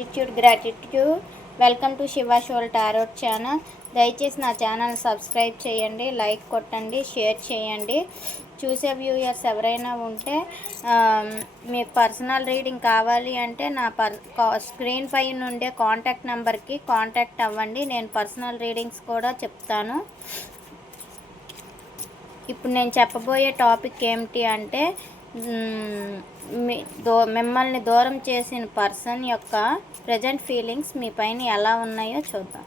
Gratitude welcome to Shiva shawl tarot channel. దయచేసి నా channel subscribe చేయండి, లైక్ కొట్టండి, షేర్ చేయండి. చూసే వ్యూయర్స్ ఎవరైనా ఉంటే మీకు పర్సనల్ రీడింగ్ కావాలి అంటే నా స్క్రీన్ పై నుండే కాంటాక్ట్ నెంబర్కి కాంటాక్ట్ అవ్వండి. నేను పర్సనల్ రీడింగ్స్ కూడా చెప్తాను. ఇప్పుడు నేను చెప్పబోయే టాపిక్ ఏమిటి అంటే మిమ్మల్ని దూరం చేసిన పర్సన్ యొక్క ప్రజెంట్ ఫీలింగ్స్ మీ పైన ఎలా ఉన్నాయో చూద్దాం.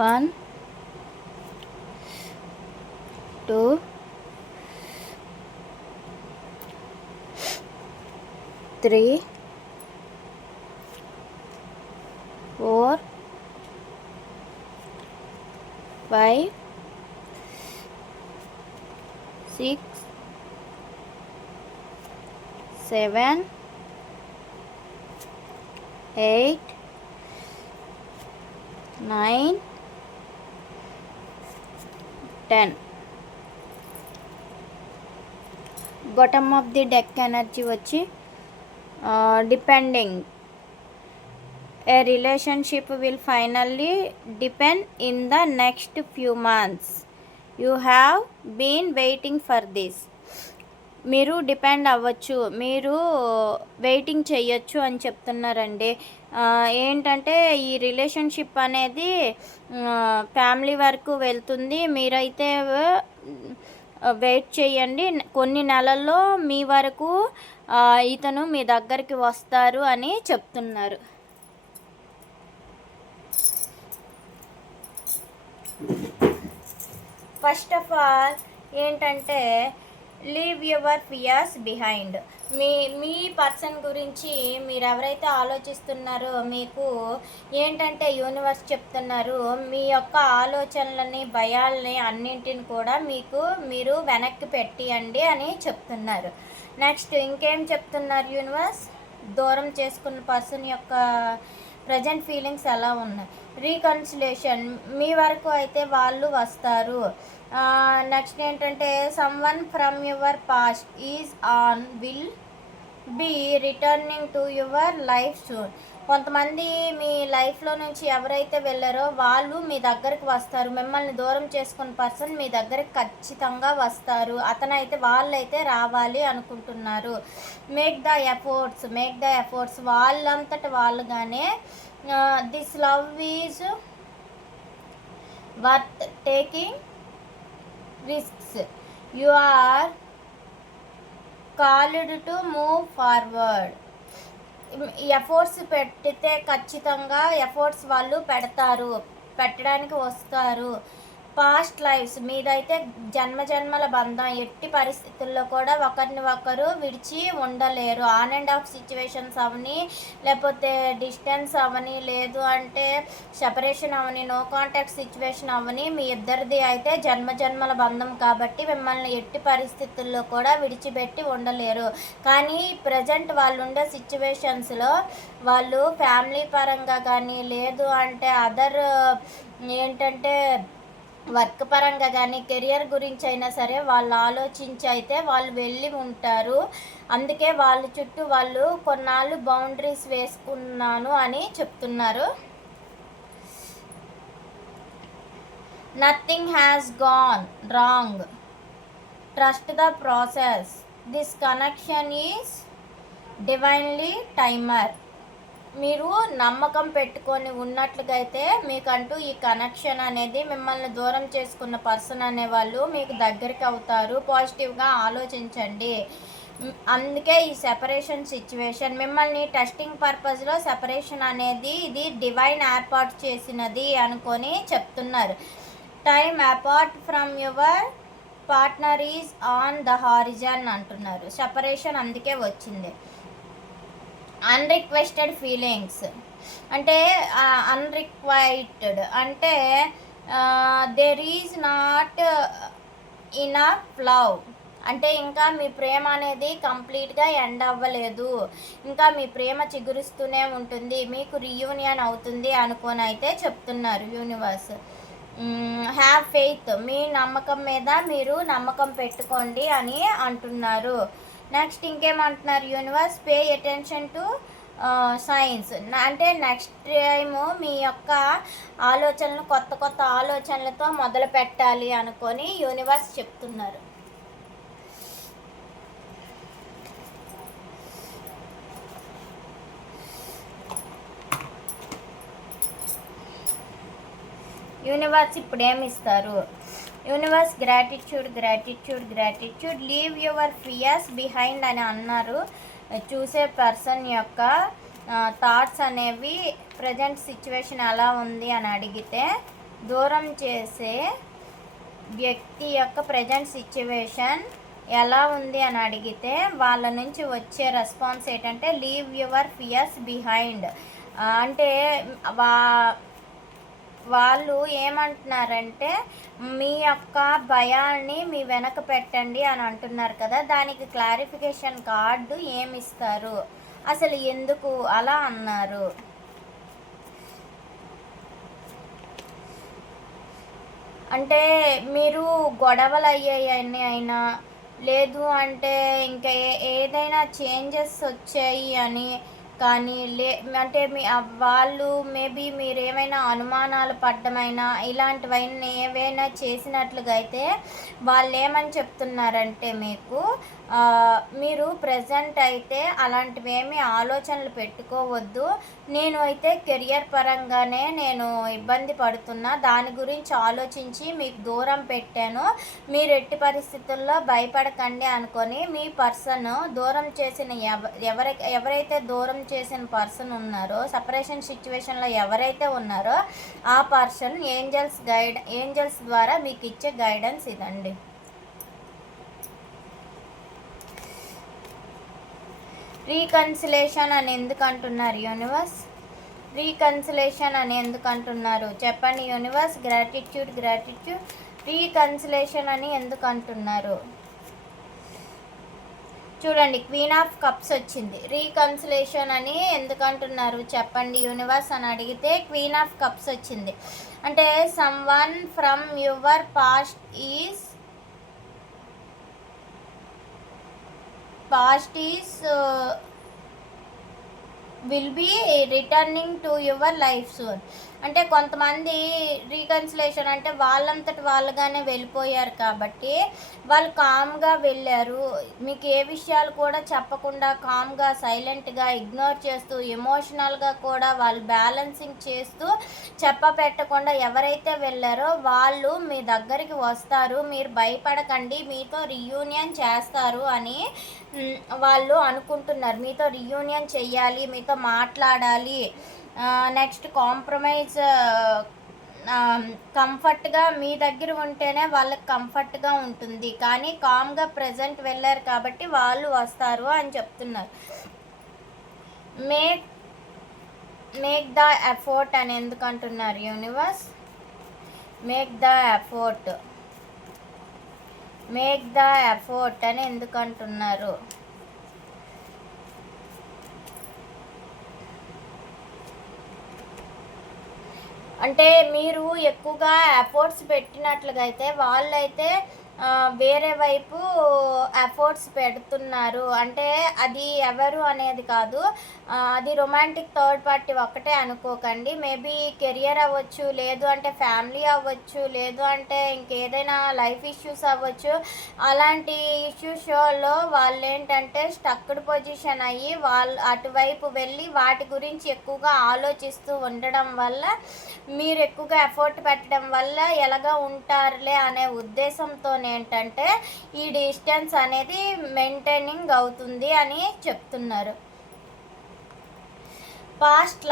One 2 3 4 5 6 7 8 9 10. Bottom of the deck energy వచ్చి depending. A relationship will finally depend in the next few months. You have been waiting for this. మీరు డిపెండ్ అవ్వచ్చు, మీరు వెయిటింగ్ చేయొచ్చు అని చెప్తున్నారండి. ఏంటంటే ఈ రిలేషన్షిప్ అనేది ఫ్యామిలీ వరకు వెళ్తుంది. మీరైతే వెయిట్ చేయండి, కొన్ని నెలల్లో మీ వరకు ఇతను మీ దగ్గరికి వస్తారు అని చెప్తున్నారు. ఫస్ట్ ఆఫ్ ఆల్ ఏంటంటే leave your fears behind. Me person గురించి మీరు ఎవరైతే ఆలోచిస్తున్నారో మీకు ఏంటంటే యూనివర్స్ చెప్తున్నారు, మీ యొక్క ఆలోచనలని, భయాల్ని అన్నింటిని కూడా మీరు వెనక్కి పెట్టియండి అని చెప్తున్నారు. నెక్స్ట్ ఇంకేం చెప్తున్నారు యూనివర్స్? దూరం చేసుకున్న పర్సన్ యొక్క ప్రజెంట్ ఫీలింగ్స్ ఎలా ఉన్నాయి. రీకన్సిలేషన్, మీ వరకు అయితే వాళ్ళు వస్తారు. నెక్స్ట్ ఏంటంటే someone from your past is on will be returning to your life soon. కొంతమంది మీ లైఫ్లో నుంచి ఎవరైతే వెళ్ళారో వాళ్ళు మీ దగ్గరికి వస్తారు. మిమ్మల్ని దూరం చేసుకున్న పర్సన్ మీ దగ్గరికి ఖచ్చితంగా వస్తారు. వాళ్ళైతే రావాలి అనుకుంటున్నారు. Make the efforts. వాళ్ళంతట వాళ్ళుగానే this love is worth taking risks. You are called to move forward. Efforts పెట్టితే ఖచ్చితంగా ఎఫోర్ట్స్ వాళ్ళు పెట్టడానికి వస్తారు. పాస్ట్ లైఫ్స్, మీదైతే జన్మజన్మల బంధం, ఎట్టి పరిస్థితుల్లో కూడా ఒకరిని ఒకరు విడిచి ఉండలేరు. ఆన్ అండ్ ఆఫ్ సిచ్యువేషన్స్ అవని, లేకపోతే డిస్టెన్స్ అవని, లేదు అంటే సెపరేషన్ అవని, నో కాంటాక్ట్ సిచ్యువేషన్ అవని, మీ ఇద్దరిది అయితే జన్మజన్మల బంధం కాబట్టి మిమ్మల్ని ఎట్టి పరిస్థితుల్లో కూడా విడిచిపెట్టి ఉండలేరు. కానీ ప్రజెంట్ వాళ్ళు ఉండే సిచ్యువేషన్స్లో వాళ్ళు ఫ్యామిలీ పరంగా కానీ, లేదు అంటే అదర్ ఏంటంటే వర్క్ పరంగా కానీ, కెరియర్ గురించి అయినా సరే వాళ్ళు ఆలోచించి అయితే వాళ్ళు వెళ్ళి ఉంటారు. అందుకే వాళ్ళ చుట్టూ వాళ్ళు కొన్నాళ్ళు బౌండరీస్ వేసుకున్నాను అని చెప్తున్నారు. Nothing has gone wrong. Trust the process. This connection is divinely timer. మీరు నమ్మకం పెట్టుకొని ఉన్నట్లుగా అయితే మీకంటూ ఈ కనెక్షన్ అనేది, మిమ్మల్ని దూరం చేసుకున్న పర్సన్ అనేవాళ్ళు మీకు దగ్గరికి అవుతారు. పాజిటివ్గా ఆలోచించండి. అందుకే ఈ సెపరేషన్ సిచ్యువేషన్ మిమ్మల్ని టెస్టింగ్ పర్పస్లో సెపరేషన్ అనేది ఇది డివైన్ ఏర్పాటు చేసినది అనుకొని చెప్తున్నారు. Time apart from your partner is on the horizon అంటున్నారు. సెపరేషన్ అందుకే వచ్చింది. అన్రిక్వెస్టెడ్ ఫీలింగ్స్ అంటే అన్రిక్వైటెడ్ అంటే there is not enough love. అంటే ఇంకా మీ ప్రేమ అనేది కంప్లీట్గా ఎండ్ అవ్వలేదు, ఇంకా మీ ప్రేమ చిగురుస్తూనే ఉంటుంది, మీకు రీయూనియన్ అవుతుంది అనుకొని అయితే చెప్తున్నారు యూనివర్స్. హ్యావ్ ఫెయిత్, మీ నమ్మకం మీద మీరు నమ్మకం పెట్టుకోండి అని అంటున్నారు. నెక్స్ట్ ఇంకేమంటున్నారు universe, pay attention to signs. అంటే నెక్స్ట్ టైము మీ యొక్క ఆలోచనలు కొత్త కొత్త ఆలోచనలతో మొదలు పెట్టాలి అనుకొని యూనివర్స్ చెప్తున్నారు. యూనివర్స్ ఇప్పుడు ఏమి ఇస్తారు? Universe gratitude gratitude gratitude, leave your fears behind అని అన్నారు. చూసే పర్సన్ యొక్క థాట్స్ అనేవి ప్రజెంట్ సిచ్యువేషన్ ఎలా ఉంది అని అడిగితే, దూరం చేసే వ్యక్తి యొక్క ప్రజెంట్ సిచ్యువేషన్ ఎలా ఉంది అని అడిగితే వాళ్ళ నుంచి వచ్చే రెస్పాన్స్ ఏంటంటే లీవ్ యువర్ ఫియర్స్ బిహైండ్. అంటే వాళ్ళు ఏమంటున్నారంటే మీ యొక్క భయాల్ని మీ వెనక పెట్టండి అని అంటున్నారు కదా, దానికి క్లారిఫికేషన్ కార్డు ఏమిస్తారు, అసలు ఎందుకు అలా అన్నారు? అంటే మీరు గొడవలు అయ్యాయని అయినా, లేదు అంటే ఇంకా ఏదైనా చేంజెస్ వచ్చాయి అని కానీ, అంటే వాళ్ళు మేబీ మీరు ఏమైనా అనుమానాలు పడ్డమైనా ఇలాంటివన్నీ ఏవైనా చేసినట్లుగా అయితే వాళ్ళు ఏమని చెప్తున్నారంటే మీకు మీరు ప్రజెంట్ అయితే అలాంటివి ఏమీ ఆలోచనలు పెట్టుకోవద్దు, నేను అయితే కెరియర్ పరంగానే నేను ఇబ్బంది పడుతున్నా, దాని గురించి ఆలోచించి మీకు దూరం పెట్టాను, మీరు ఎట్టి పరిస్థితుల్లో భయపడకండి అనుకొని మీ పర్సన్ దూరం చేసిన ఎవరైతే దూరం చేసిన పర్సన్ ఉన్నారో, సపరేషన్ సిచ్యువేషన్లో ఎవరైతే ఉన్నారో ఆ పర్సన్ ఏంజల్స్ ద్వారా మీకు ఇచ్చే గైడెన్స్ ఇదండి. రీకన్సిలేషన్ అని ఎందుకు అంటున్నారు యూనివర్స్? రీకన్సిలేషన్ అని ఎందుకు అంటున్నారు చెప్పండి యూనివర్స్. గ్రాటిట్యూడ్ గ్రాటిట్యూడ్, రీకన్సిలేషన్ అని ఎందుకు అంటున్నారు? చూడండి, క్వీన్ ఆఫ్ కప్స్ వచ్చింది. రీకన్సిలేషన్ అని ఎందుకు అంటున్నారు చెప్పండి యూనివర్స్ అని అడిగితే క్వీన్ ఆఫ్ కప్స్ వచ్చింది. అంటే someone from your past is will be returning to your life soon. అంటే కొంతమంది రీకన్సిలేషన్ అంటే వాళ్ళంతటి వాళ్ళుగానే వెళ్ళిపోయారు కాబట్టి వాళ్ళు కామ్గా వెళ్ళారు, మీకు ఏ విషయాలు కూడా చెప్పకుండా కామ్గా సైలెంట్గా ఇగ్నోర్ చేస్తూ ఎమోషనల్గా కూడా వాళ్ళు బ్యాలెన్సింగ్ చేస్తూ చెప్పపెట్టకుండా ఎవరైతే వెళ్ళారో వాళ్ళు మీ దగ్గరికి వస్తారు, మీరు భయపడకండి, మీతో రీయూనియన్ చేస్తారు అని వాళ్ళు అనుకుంటున్నారు. మీతో రీయూనియన్ చెయ్యాలి, మీతో మాట్లాడాలి, నెక్స్ట్ కాంప్రమైజ్ కంఫర్ట్గా మీ దగ్గర ఉంటేనే వాళ్ళకి కంఫర్ట్గా ఉంటుంది, కానీ కామ్గా ప్రజెంట్ వెళ్ళారు కాబట్టి వాళ్ళు వస్తారు అని చెప్తున్నారు. మేక్ ద ఎఫర్ట్ అని ఎందుకు అంటున్నారు యూనివర్స్? మేక్ ద ఎఫర్ట్ అని ఎందుకు అంటున్నారు? అంటే మీరు ఎక్కువగా ఎఫర్ట్స్ పెట్టినట్లుగా అయితే వాళ్ళైతే వేరే వైపు ఎఫర్ట్స్ పెడుతున్నారు. అంటే అది ఎవరు అనేది కాదు, అది రొమాంటిక్ థర్డ్ పార్టీ ఒక్కటే అనుకోకండి. మేబీ కెరియర్ అవ్వచ్చు, లేదు అంటే ఫ్యామిలీ అవ్వచ్చు, లేదు అంటే ఇంకేదైనా లైఫ్ ఇష్యూస్ అవ్వచ్చు. అలాంటి ఇష్యూస్లో వాళ్ళు ఏంటంటే స్టక్డ్ పొజిషన్ అయ్యి వాళ్ళు అటువైపు వెళ్ళి వాటి గురించి ఎక్కువగా ఆలోచిస్తూ ఉండడం వల్ల, మీరు ఎక్కువగా ఎఫర్ట్ పెట్టడం వల్ల ఎలాగా ఉంటారులే అనే ఉద్దేశంతో ఏంటంటే ఈ డిస్టెన్స్ అనేది మెయింటైనింగ్ అవుతుంది అని చెప్తున్నారు. పాస్ట్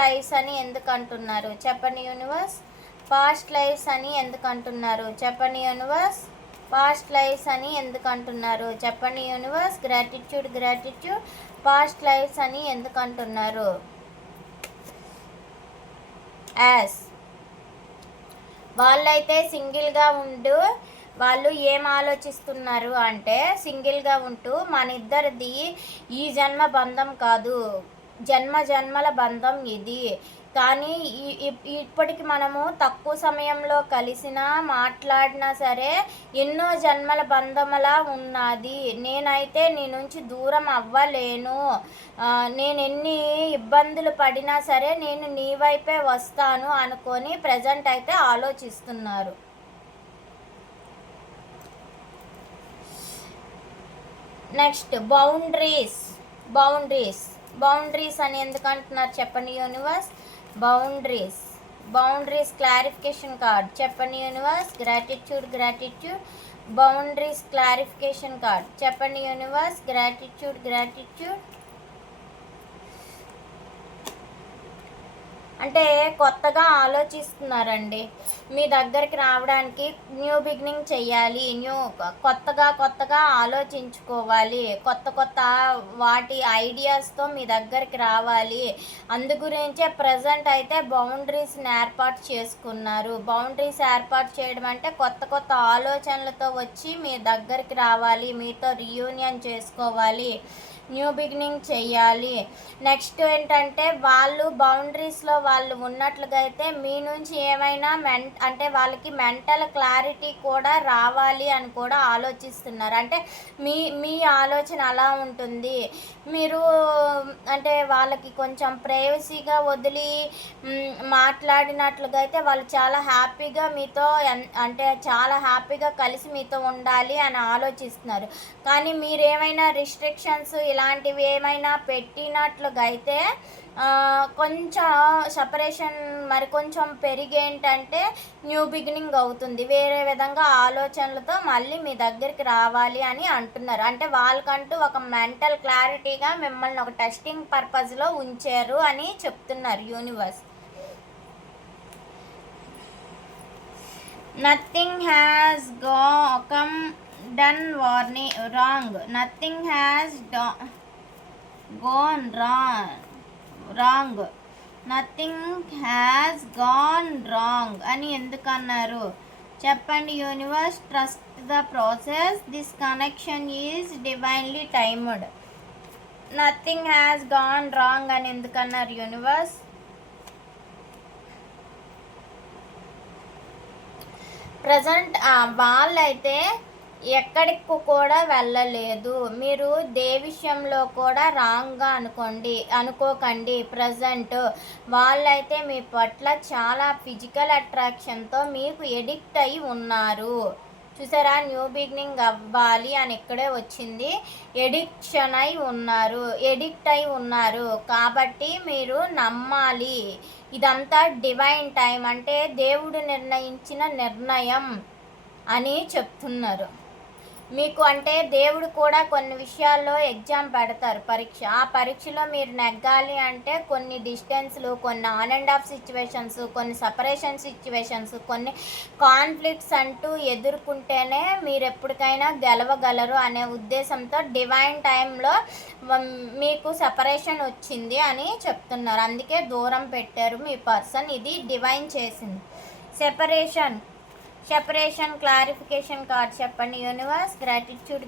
లైఫ్స్ అని ఎందుకు అంటున్నారు చెప్పండి యూనివర్స్? పాస్ట్ లైఫ్స్ అని ఎందుకు అంటున్నారు చెప్పండి యూనివర్స్? పాస్ట్ లైఫ్స్ అని ఎందుకు అంటున్నారు చెప్పండి యూనివర్స్? గ్రాటిట్యూడ్ పాస్ట్ లైఫ్స్ అని ఎందుకు అంటున్నారు? వాళ్ళైతే సింగిల్గా ఉండు వాళ్ళు ఏం ఆలోచిస్తున్నారు అంటే సింగిల్గా ఉంటూ మన ఇద్దరిది ఈ జన్మ బంధం కాదు, జన్మ జన్మల బంధం ఇది. కానీ ఇప్పటికి మనము తక్కువ సమయంలో కలిసినా మాట్లాడినా సరే ఎన్నో జన్మల బంధములా ఉన్నది. నేనైతే నీ నుంచి దూరం అవ్వలేను. నేను ఎన్ని ఇబ్బందులు పడినా సరే నేను నీ వైపే వస్తాను అనుకొని ప్రజెంట్ అయితే ఆలోచిస్తున్నారు. Next boundaries. బౌండరీస్ అని ఎందుకు అంటున్నారు చెప్పండి యూనివర్స్. బౌండరీస్ క్లారిఫికేషన్ కార్డ్ చెప్పండి universe. Gratitude boundaries clarification card చెప్పండి యూనివర్స్. గ్రాటిట్యూడ్ అంటే కొత్తగా ఆలోచిస్తున్నారండి. మీ దగ్గరికి రావడానికి న్యూ బిగినింగ్ చెయ్యాలి, కొత్తగా ఆలోచించుకోవాలి, కొత్త వాటి ఐడియాస్తో మీ దగ్గరికి రావాలి. అందు గురించే ప్రజెంట్ అయితే బౌండరీస్ని ఏర్పాటు చేసుకున్నారు. బౌండరీస్ ఏర్పాటు చేయడం అంటే కొత్త ఆలోచనలతో వచ్చి మీ దగ్గరికి రావాలి, మీతో రీయూనియన్ చేసుకోవాలి, న్యూ బిగినింగ్ చెయ్యాలి. నెక్స్ట్ ఏంటంటే వాళ్ళు బౌండరీస్లో వాళ్ళు ఉన్నట్లుగా అయితే మీ నుంచి ఏమైనా అంటే వాళ్ళకి మెంటల్ క్లారిటీ కూడా రావాలి అని కూడా ఆలోచిస్తున్నారు. అంటే మీ ఆలోచన అలా ఉంటుంది. మీరు అంటే వాళ్ళకి కొంచెం ప్రైవసీగా వదిలి మాట్లాడినట్లుగా అయితే వాళ్ళు చాలా హ్యాపీగా మీతో అంటే చాలా హ్యాపీగా కలిసి మీతో ఉండాలి అని ఆలోచిస్తున్నారు. కానీ మీరేమైనా రిస్ట్రిక్షన్స్ ఇలాంటివి ఏమైనా పెట్టినట్లుగా అయితే కొంచెం సపరేషన్ మరి కొంచెం పెరిగేంటంటే న్యూ బిగినింగ్ అవుతుంది. వేరే విధంగా ఆలోచనలతో మళ్ళీ మీ దగ్గరికి రావాలి అని అంటున్నారు. అంటే వాళ్ళకంటూ ఒక మెంటల్ క్లారిటీగా మిమ్మల్ని ఒక టెస్టింగ్ పర్పస్లో ఉంచారు అని చెప్తున్నారు universe. Nothing has come done wrong. Nothing has gone wrong. Nothing has gone wrong అని ఎందుకు అన్నారు చెప్పండి universe. Trust the process. This connection is divinely timed. Nothing has gone wrong అని ఎందుకు అన్నారు యూనివర్స్. ప్రజెంట్ వాళ్ళైతే ఎక్కడికి కూడా వెళ్ళలేదు. మీరు దే విషయంలో కూడా రాంగ్గా అనుకోకండి. ప్రజెంట్ వాళ్ళైతే మీ పట్ల చాలా ఫిజికల్ అట్రాక్షన్తో మీకు ఎడిక్ట్ అయి ఉన్నారు. చూసారా, న్యూ బిగినింగ్ అవ్వాలి అని ఇక్కడే వచ్చింది. ఎడిక్ట్ అయి ఉన్నారు కాబట్టి మీరు నమ్మాలి. ఇదంతా డివైన్ టైం అంటే దేవుడు నిర్ణయించిన నిర్ణయం అని చెప్తున్నారు మీకు. అంటే దేవుడు కూడా కొన్ని విషయాల్లో ఎగ్జామ్ పెడతారు, పరీక్ష. ఆ పరీక్షలో మీరు నెగ్గాలి అంటే కొన్ని డిస్టెన్స్లు, కొన్ని ఆన్ అండ్ ఆఫ్ సిచ్యువేషన్స్, కొన్ని సపరేషన్ సిచ్యువేషన్స్, కొన్ని కాన్ఫ్లిక్ట్స్ అంటూ ఎదుర్కొంటేనే మీరు ఎప్పటికైనా గెలవగలరు అనే ఉద్దేశంతో డివైన్ టైంలో మీకు సెపరేషన్ వచ్చింది అని చెప్తున్నారు. అందుకే దూరం పెట్టారు మీ పర్సన్. ఇది డివైన్ చేసింది. సెపరేషన్ క్లారిఫికేషన్ కార్డ్ చెప్పండి universe. Gratitude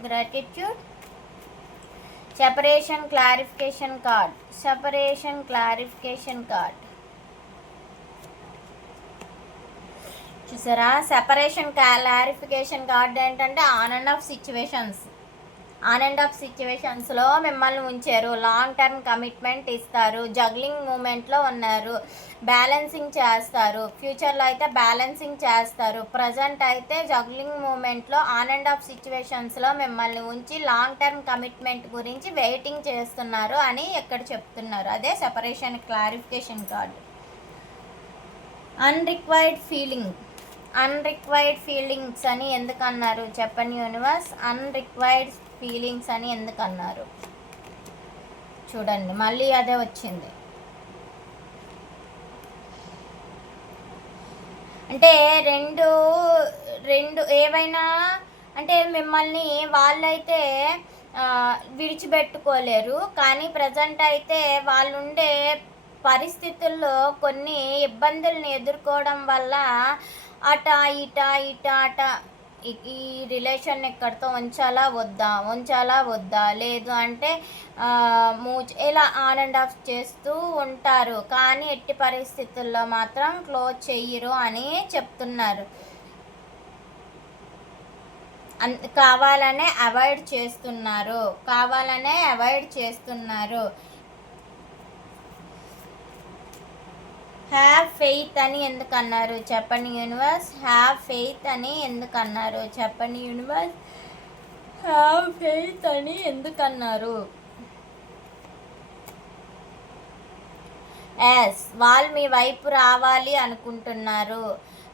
separation clarification card చూసారా. సెపరేషన్ క్లారిఫికేషన్ కార్డ్ ఏంటంటే ఆన్ అండ్ ఆఫ్ సిచ్యువేషన్స్లో మిమ్మల్ని ఉంచారు. లాంగ్ టర్మ్ కమిట్మెంట్ ఇస్తారు. జగ్లింగ్ మూమెంట్లో ఉన్నారు. బ్యాలెన్సింగ్ చేస్తారు. ఫ్యూచర్లో అయితే బ్యాలెన్సింగ్ చేస్తారు. ప్రజెంట్ అయితే జగ్లింగ్ మూమెంట్లో ఆన్ అండ్ ఆఫ్ సిచ్యువేషన్స్లో మిమ్మల్ని ఉంచి లాంగ్ టర్మ్ కమిట్మెంట్ గురించి వెయిటింగ్ చేస్తున్నారు అని ఇక్కడ చెప్తున్నారు. అదే సెపరేషన్ క్లారిఫికేషన్ కార్డు. అన్రిక్వైర్డ్ ఫీలింగ్స్ అని ఎందుకు అన్నారు చెప్పండి యూనివర్స్. అన్రిక్వైర్డ్ ఫీలింగ్స్ అని ఎందుకు అన్నారు చూడండి, మళ్ళీ అదే వచ్చింది. అంటే రెండు ఏవైనా అంటే మిమ్మల్ని వాళ్ళైతే విడిచిపెట్టుకోలేరు. కానీ ప్రజెంట్ అయితే వాళ్ళుండే పరిస్థితుల్లో కొన్ని ఇబ్బందులను ఎదుర్కోవడం వల్ల అట ఈ రిలేషన్ ఎక్కడితో ఉంచాలా వద్దా లేదు అంటే ఇలా ఆన్ అండ్ ఆఫ్ చేస్తూ ఉంటారు, కానీ ఎట్టి పరిస్థితుల్లో మాత్రం క్లోజ్ చెయ్యరు అని చెప్తున్నారు. కావాలనే అవాయిడ్ చేస్తున్నారు. హ్యావ్ ఫెయిత్ అని ఎందుకు అన్నారు చెప్పండి యూనివర్స్. హ్యావ్ ఫెయిత్ అని ఎందుకు అన్నారు చెప్పండి యూనివర్స్. హ్యావ్ ఫెయిత్ అని ఎందుకు అన్నారు. వాళ్ళు మీ వైపు రావాలి అనుకుంటున్నారు.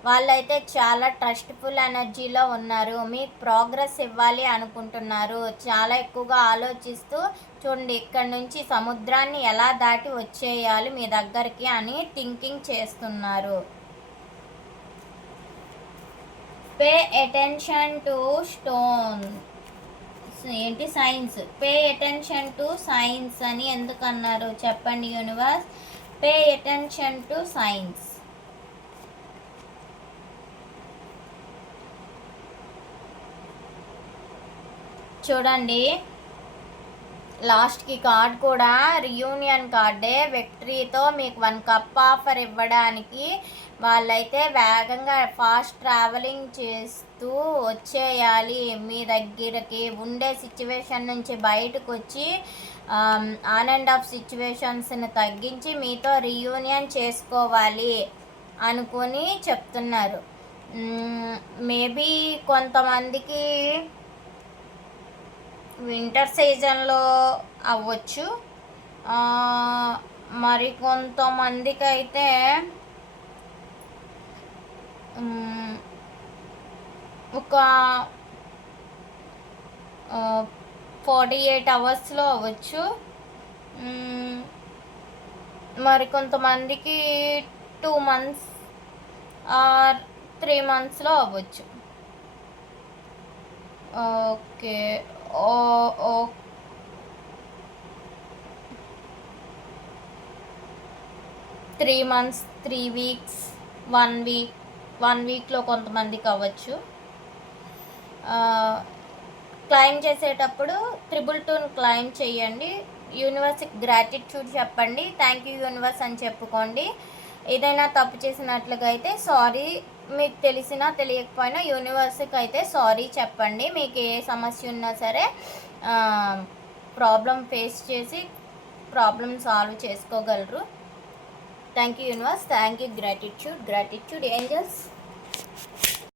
వాళ్ళైతే చాలా ట్రస్ట్ఫుల్ ఎనర్జీలో ఉన్నారు. మీకు ప్రోగ్రెస్ ఇవ్వాలి అనుకుంటున్నారు. చాలా ఎక్కువగా ఆలోచిస్తూ చూడండి, ఇక్కడ నుంచి సముద్రాన్ని ఎలా దాటి వచ్చేయాలి మీ దగ్గరికి అని థింకింగ్ చేస్తున్నారు. పే అటెన్షన్ టు స్టోన్ ఏంటి science. Pay attention to science అని ఎందుకు అన్నారు చెప్పండి universe. Pay attention to science. చూడండి, లాస్ట్కి కార్డ్ కూడా రియూనియన్ కార్డే. విక్టరీతో మీకు 1 కప్ ఆఫర్ ఇవ్వడానికి వాళ్ళైతే వేగంగా ఫాస్ట్ ట్రావెలింగ్ చేస్తూ వచ్చేయాలి మీ దగ్గరికి. ఉండే సిచ్యువేషన్ నుంచి బయటకు వచ్చి ఆన్ అండ్ ఆఫ్ సిచ్యువేషన్స్ని తగ్గించి మీతో రీయూనియన్ చేసుకోవాలి అనుకొని చెప్తున్నారు. మేబీ కొంతమందికి వింటర్ సీజన్లో అవ్వచ్చు, మరి కొంతమందికి అయితే ఒక 48 అవర్స్లో అవ్వచ్చు, మరి కొంతమందికి 2 months ఆర్ 3 monthsలో అవ్వచ్చు. ఓకే, 3 months, 3 weeks, 1 weekలో కొంతమందికి అవ్వచ్చు. క్లైమ్ చేసేటప్పుడు 222 క్లైమ్ చేయండి. యూనివర్స్కి గ్రాటిట్యూడ్ చెప్పండి. థ్యాంక్ యూ యూనివర్స్ అని చెప్పుకోండి. ఏదైనా తప్పు చేసినట్లుగా అయితే సారీ, మీకు తెలిసినా తెలియకపోయినా యూనివర్స్కి అయితే సారీ చెప్పండి. మీకు ఏ సమస్య ఉన్నా సరే ప్రాబ్లం ఫేస్ చేసి ప్రాబ్లం సాల్వ్ చేసుకోగలరు. Thank you universe. Thank you gratitude angels.